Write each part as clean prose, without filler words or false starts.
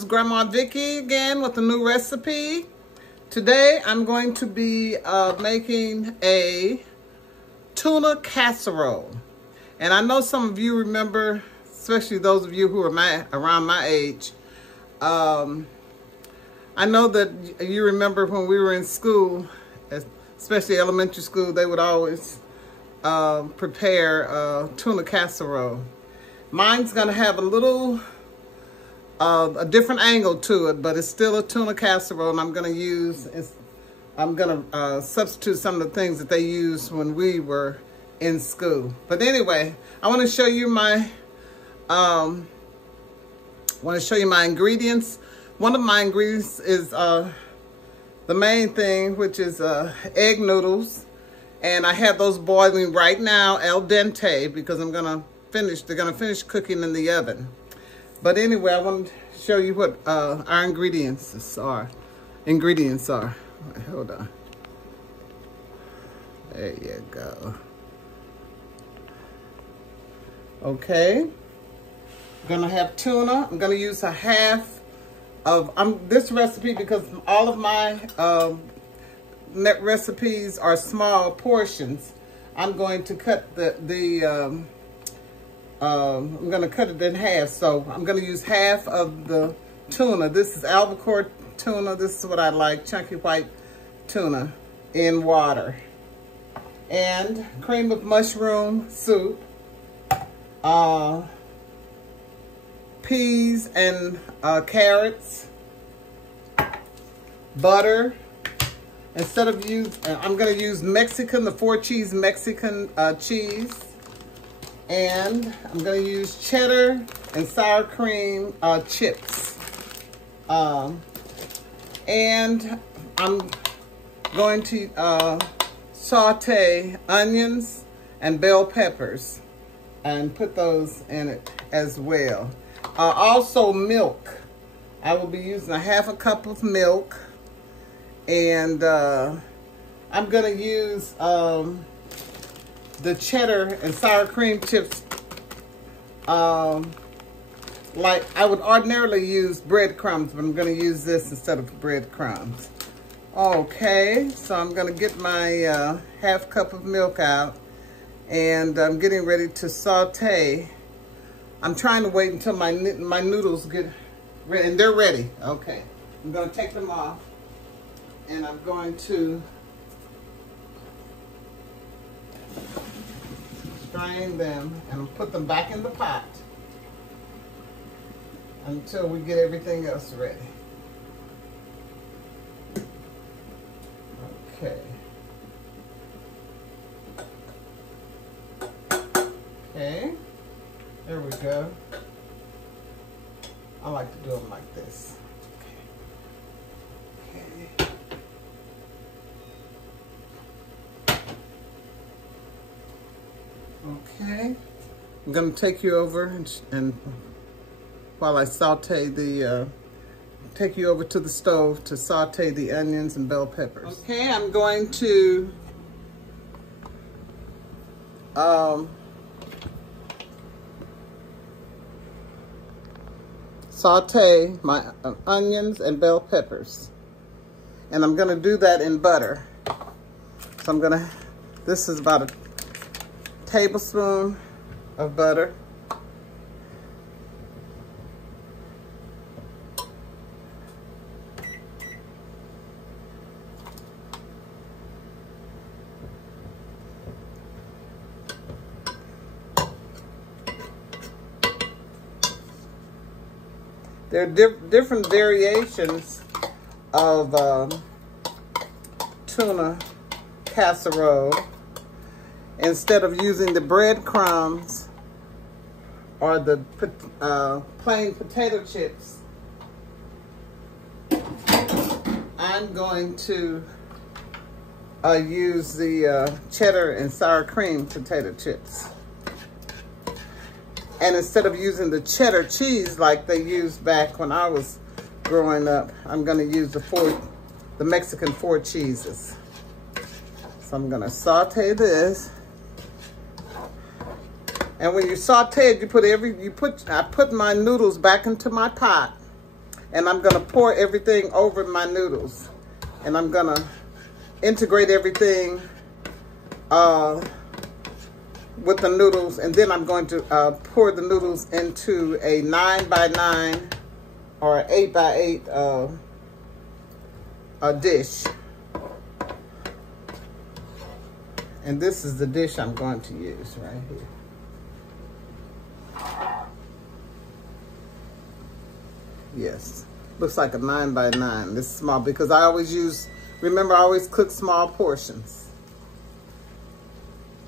is Grandma Vickie again with a new recipe. Today I'm going to be making a tuna casserole. And I know some of you remember, especially those of you who are around my age, I know that you remember when we were in school, especially elementary school, they would always prepare tuna casserole. Mine's gonna have a little, a different angle to it, but it's still a tuna casserole, and I'm gonna substitute some of the things that they used when we were in school. But anyway, I want to show you my ingredients. One of my ingredients is the main thing, which is egg noodles, and I have those boiling right now al dente because they're gonna finish cooking in the oven. But anyway, I want to show you what our ingredients are. Wait, hold on. There you go. Okay. I'm gonna have tuna. I'm gonna use a half of this recipe because all of my net recipes are small portions. I'm going to cut I'm gonna cut it in half. So I'm gonna use half of the tuna. This is albacore tuna. This is what I like, chunky white tuna in water. And cream of mushroom soup. Peas and carrots, butter. Instead of I'm going to use the 4-cheese Mexican cheese, and I'm going to use cheddar and sour cream chips. And I'm going to saute onions and bell peppers and put those in it as well. Also milk. I will be using a half a cup of milk, and I'm gonna use the cheddar and sour cream chips like I would ordinarily use breadcrumbs, but I'm gonna use this instead of breadcrumbs. Okay, so I'm gonna get my half cup of milk out, and I'm getting ready to saute. I'm trying to wait until my noodles get ready, and they're ready. Okay, I'm gonna take them off, and I'm going to strain them and put them back in the pot until we get everything else ready. Okay. Okay. There we go. I like to do them like this. Okay. Okay. I'm going to take you over and while I saute take you over to the stove to saute the onions and bell peppers. Okay, I'm going to saute my onions and bell peppers, and I'm gonna do that in butter. So this is about a tablespoon of butter. There are different variations of tuna casserole. Instead of using the breadcrumbs or the plain potato chips, I'm going to use the cheddar and sour cream potato chips. And instead of using the cheddar cheese like they used back when I was growing up, I'm gonna use the Mexican 4 cheeses. So I'm gonna saute this. And when you saute it, I put my noodles back into my pot. And I'm gonna pour everything over my noodles. And I'm gonna integrate everything with the noodles. And then I'm going to pour the noodles into a 9x9 or 8x8 dish. And this is the dish I'm going to use right here. Yes, looks like a 9x9. This is small because I always use, remember, I always cook small portions.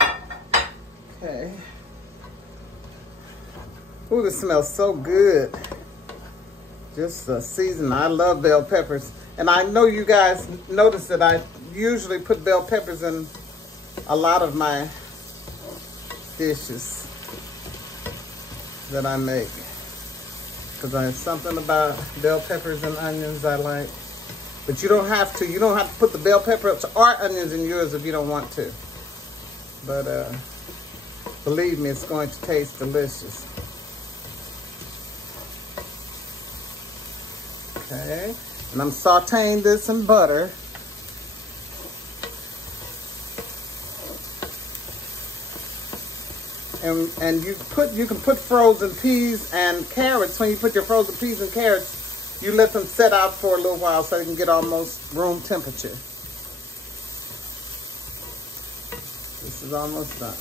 Okay. Ooh, this smells so good. Just the season. I love bell peppers. And I know you guys notice that I usually put bell peppers in a lot of my dishes that I make. Because there's something about bell peppers and onions I like. But you don't have to. You don't have to put the bell peppers or onions in yours if you don't want to. But believe me, it's going to taste delicious. Okay. And I'm sauteing this in butter. And you can put frozen peas and carrots. When you put your frozen peas and carrots, you let them set out for a little while so they can get almost room temperature. This is almost done.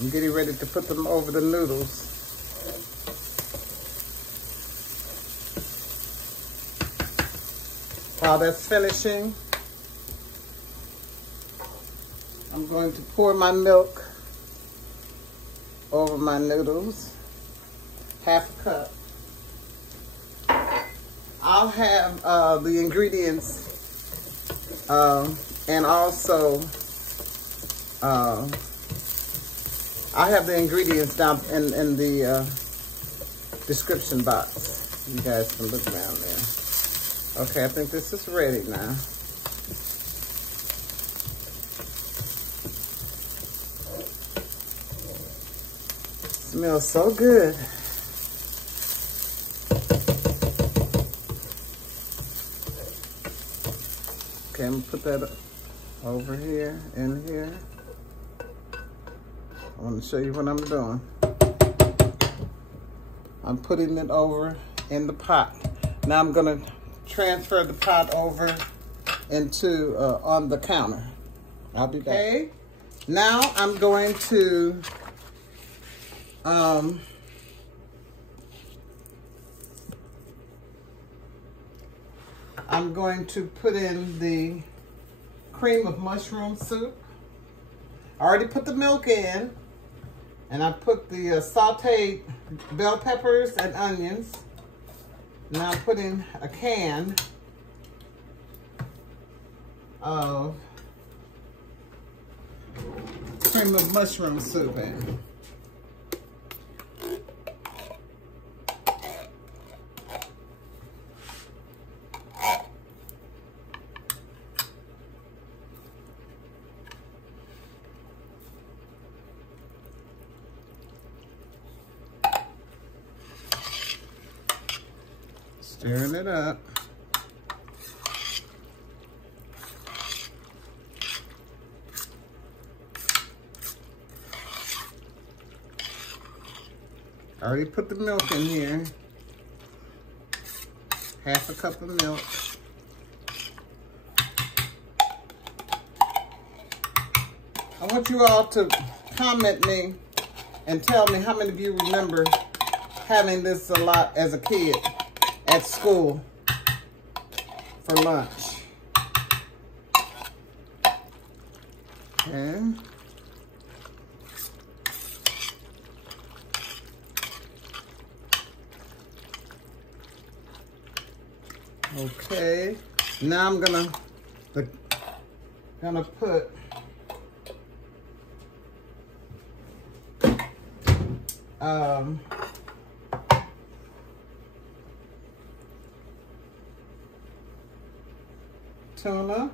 I'm getting ready to put them over the noodles. While that's finishing, I'm going to pour my milk over my noodles, half a cup. I'll have the ingredients and also I have the ingredients down in the description box. You guys can look down there. Okay, I think this is ready now. Smells so good. Okay, I'm gonna put that over here, in here. I want to show you what I'm doing. I'm putting it over in the pot. Now I'm gonna transfer the pot over into on the counter. I'll be back. Okay. Now I'm going to put in the cream of mushroom soup. I already put the milk in, and I put the sauteed bell peppers and onions. Now I'm putting a can of cream of mushroom soup in. Stirring it up. I already put the milk in here. Half a cup of milk. I want you all to comment me and tell me how many of you remember having this a lot as a kid at school for lunch. Okay. Okay. Now I'm gonna put tuna.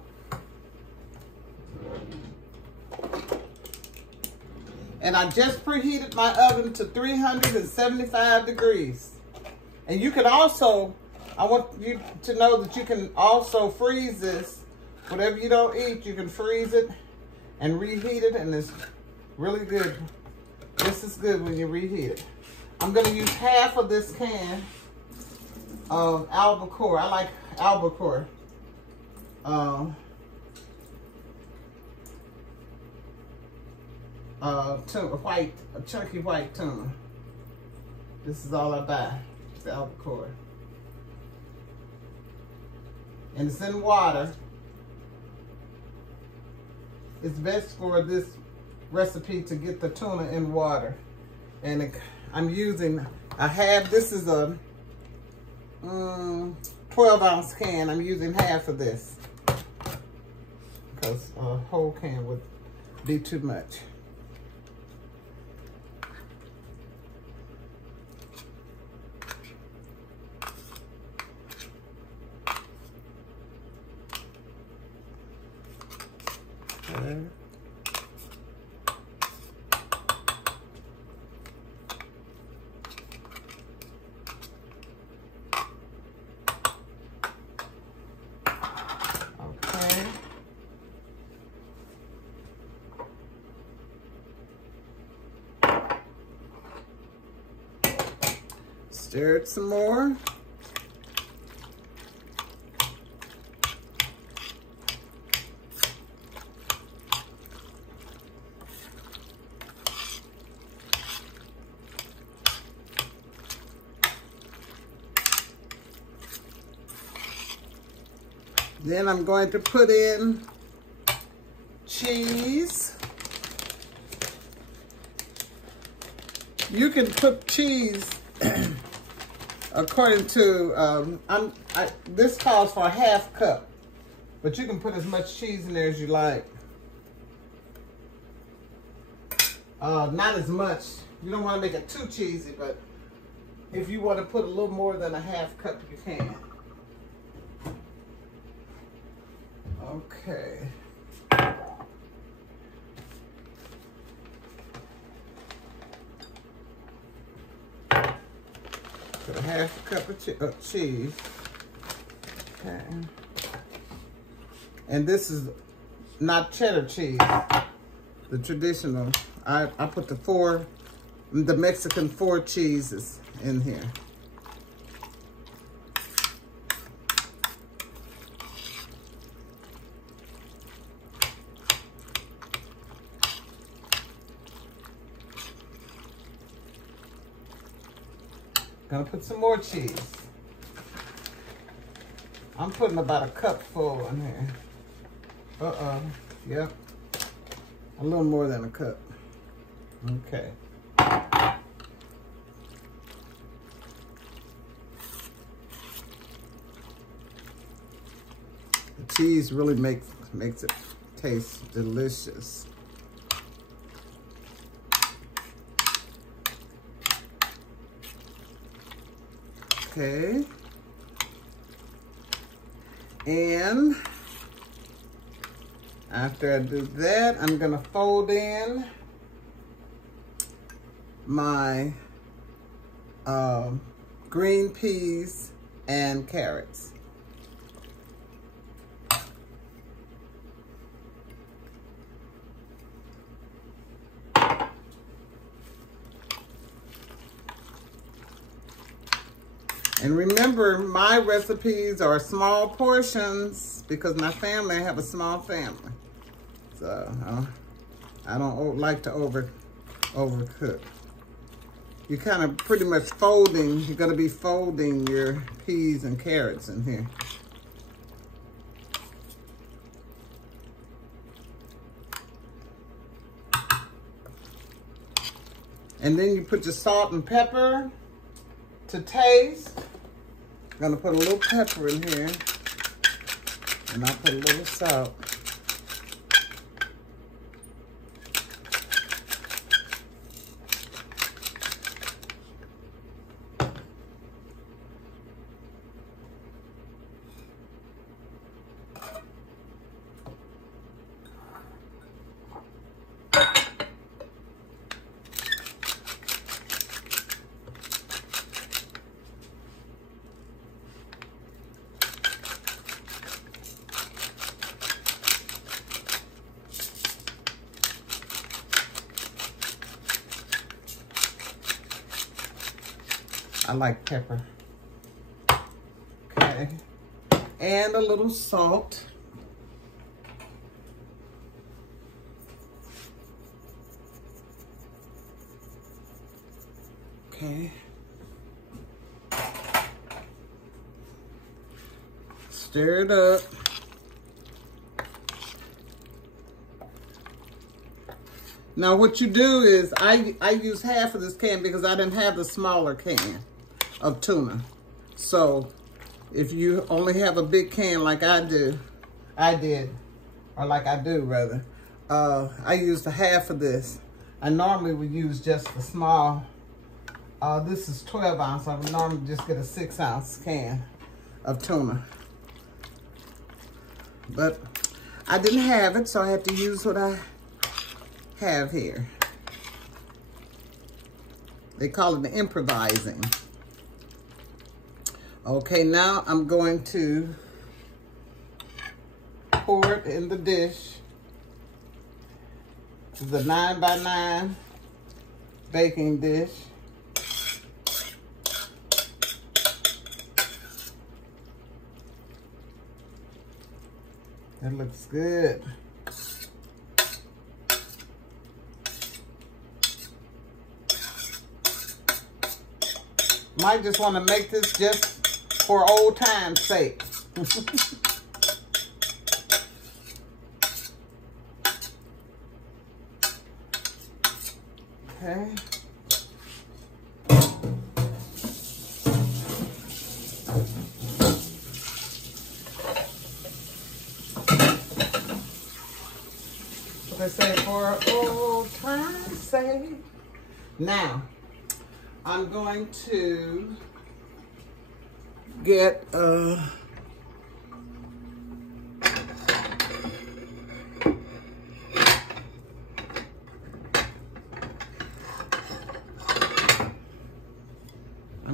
And I just preheated my oven to 375 degrees. And you can also, I want you to know that you can also freeze this. Whatever you don't eat, you can freeze it and reheat it, and it's really good. This is good when you reheat it. I'm gonna use half of this can of albacore. I like albacore. Tuna, chunky white tuna. This is all I buy, it's albacore. And it's in water. It's best for this recipe to get the tuna in water. And I'm using a half, this is a 12-ounce can. I'm using half of this because a whole can would be too much. Okay. Stir it some more. Then I'm going to put in cheese. You can put cheese according to, this calls for a half cup, but you can put as much cheese in there as you like. Not as much. You don't want to make it too cheesy, but if you want to put a little more than a half cup, you can. Okay. Put a half cup of cheese. Okay. And this is not cheddar cheese, the traditional. I put the Mexican 4 cheeses in here. Gonna put some more cheese. I'm putting about a cup full in here. Yep. A little more than a cup. Okay. The cheese really makes it taste delicious. Okay, and after I do that, I'm gonna fold in my green peas and carrots. And remember, my recipes are small portions because my family, I have a small family. So I don't like to overcook. You're kind of pretty much folding, you're gonna be folding your peas and carrots in here. And then you put your salt and pepper to taste. I'm gonna put a little pepper in here, and I'll put a little salt. I like pepper. Okay. And a little salt. Okay. Stir it up. Now what you do is, I use half of this can because I didn't have the smaller can of tuna. So if you only have a big can like I did, or like I do rather, I used a half of this. I normally would use just the small, this is 12 ounce. I would normally just get a 6 ounce can of tuna. But I didn't have it, so I had to use what I have here. They call it the improvising. Okay, now I'm going to pour it in the dish. This is a 9x9 baking dish. That looks good. Might just want to make this just for old time's sake. Okay. What they say, for old time's sake. Now, I'm going to get I'm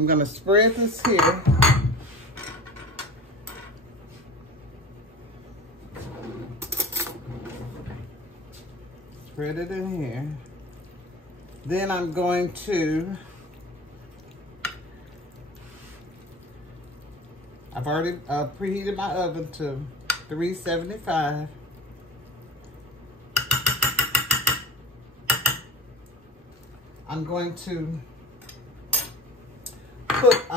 gonna spread this here. Spread it in here. Then I'm going to, I've already preheated my oven to 375. I'm going to put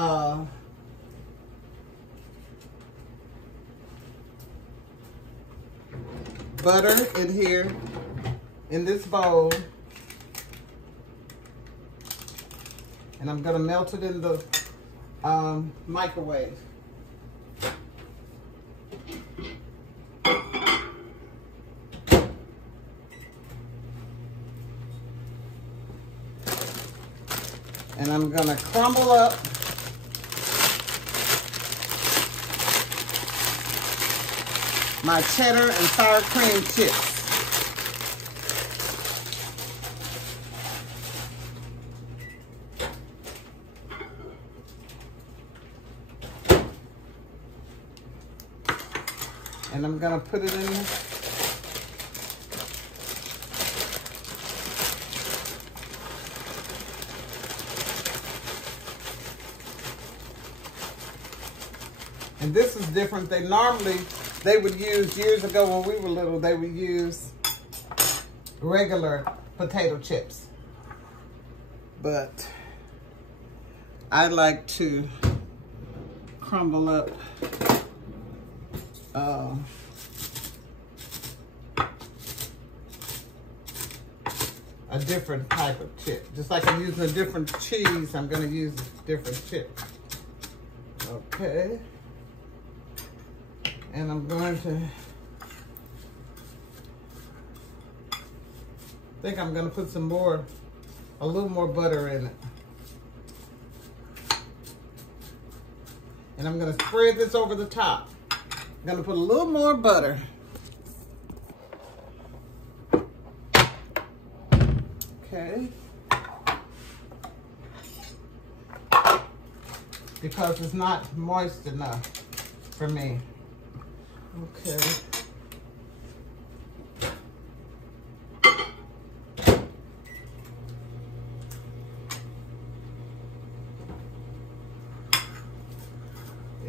butter in here, in this bowl. And I'm gonna melt it in the microwave. And I'm gonna crumble up my cheddar and sour cream chips. And I'm gonna put it in there. And this is different. They would use, years ago when we were little, they would use regular potato chips. But I like to crumble up a different type of chip. Just like I'm using a different cheese, I'm gonna use a different chip. Okay. And I'm going to, I think I'm gonna put some more, a little more butter in it. And I'm gonna spread this over the top. I'm gonna put a little more butter. Okay. Because it's not moist enough for me. Okay.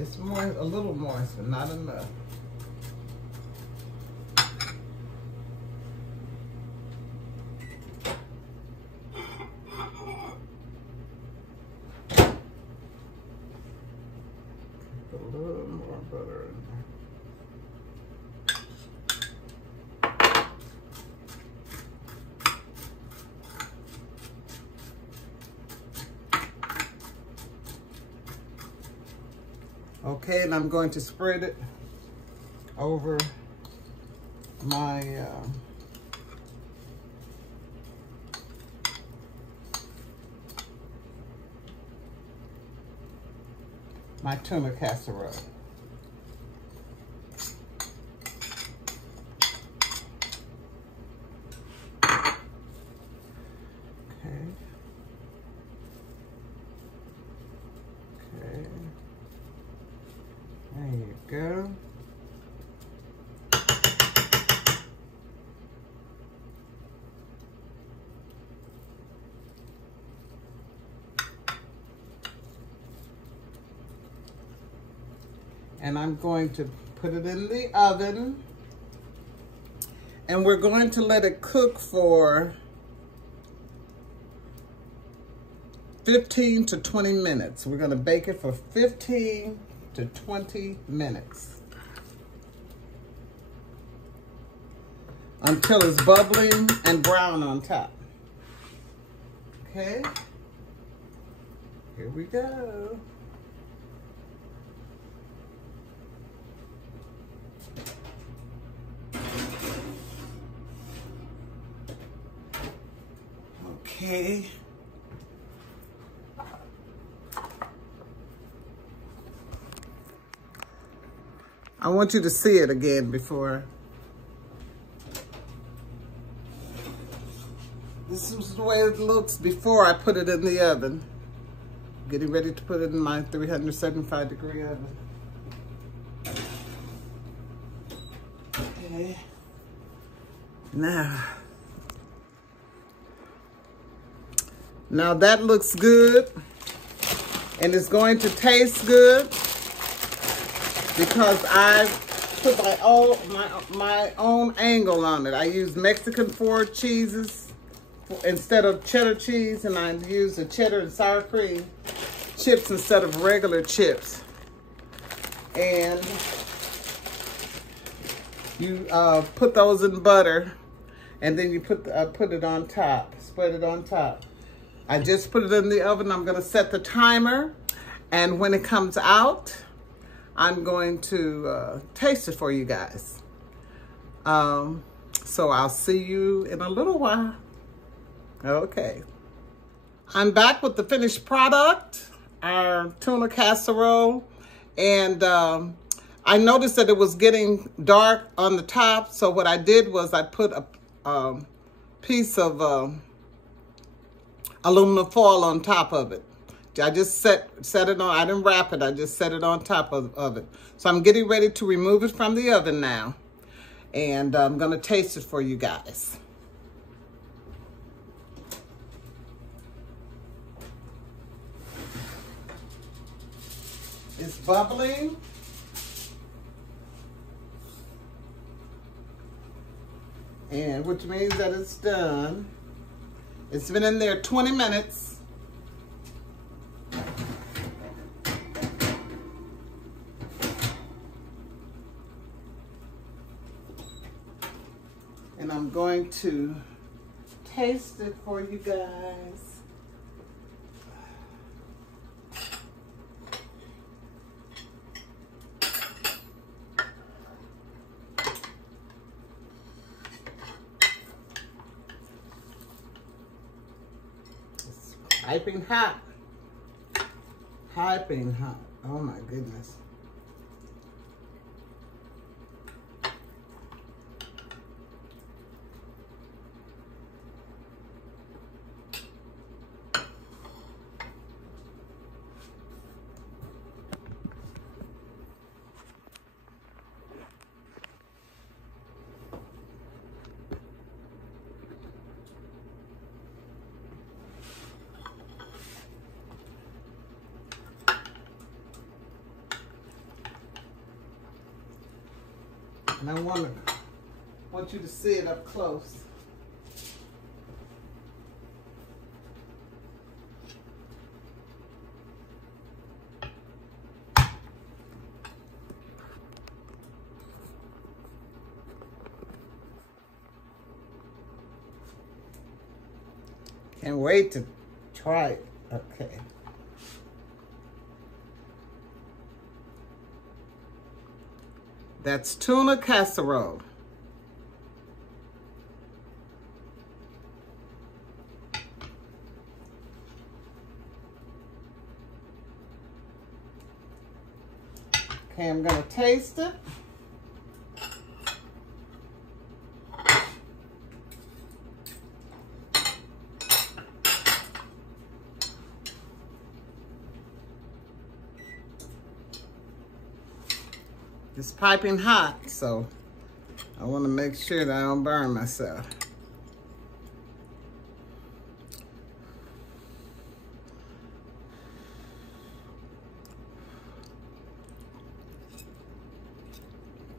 It's more, a little moist, but not enough. Put a little more butter in there. Okay, and I'm going to spread it over my my tuna casserole. Okay. Okay. There you go. And I'm going to put it in the oven. And we're going to let it cook for 15 to 20 minutes. We're going to bake it for 15 to 20 minutes. Until it's bubbling and brown on top. Okay? Here we go. Okay. I want you to see it again before. This is the way it looks before I put it in the oven. Getting ready to put it in my 375-degree oven. Okay. Now that looks good, and it's going to taste good because I put my own angle on it. I use Mexican forward cheeses instead of cheddar cheese, and I use the cheddar and sour cream chips instead of regular chips. And you put those in butter, and then you put it on top, spread it on top. I just put it in the oven. I'm gonna set the timer, and when it comes out, I'm going to taste it for you guys. So I'll see you in a little while. Okay. I'm back with the finished product, our tuna casserole, and I noticed that it was getting dark on the top, so what I did was I put a piece of aluminum foil on top of it. I just set it on, I didn't wrap it, I just set it on top of it. So I'm getting ready to remove it from the oven now, and I'm gonna taste it for you guys. It's bubbling. And which means that it's done. It's been in there 20 minutes. And I'm going to taste it for you guys. Piping hot. Piping hot. Oh my goodness. And I want you to see it up close. Can't wait to try it. Okay. That's tuna casserole. Okay, I'm gonna taste it. It's piping hot, so I want to make sure that I don't burn myself.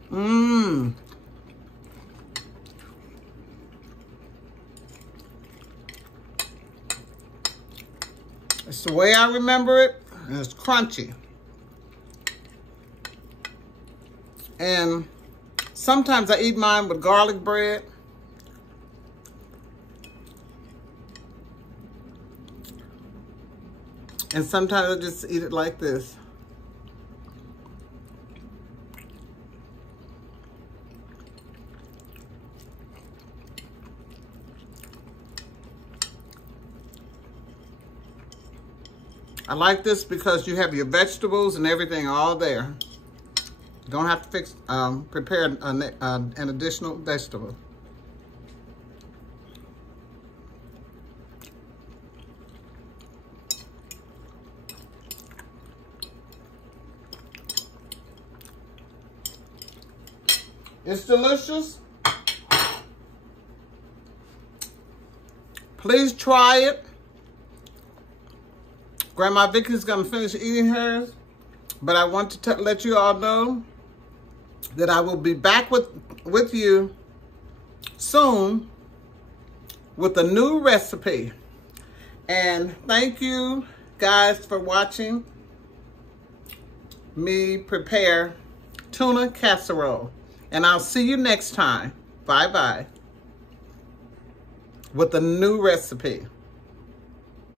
Mmm. It's the way I remember it, and it's crunchy. And sometimes I eat mine with garlic bread. And sometimes I just eat it like this. I like this because you have your vegetables and everything all there. You don't have to prepare an additional vegetable. It's delicious. Please try it. Grandma Vickie's gonna finish eating hers, but I want to let you all know that I will be back with you soon with a new recipe. And thank you guys for watching me prepare tuna casserole. And I'll see you next time. Bye-bye. With a new recipe.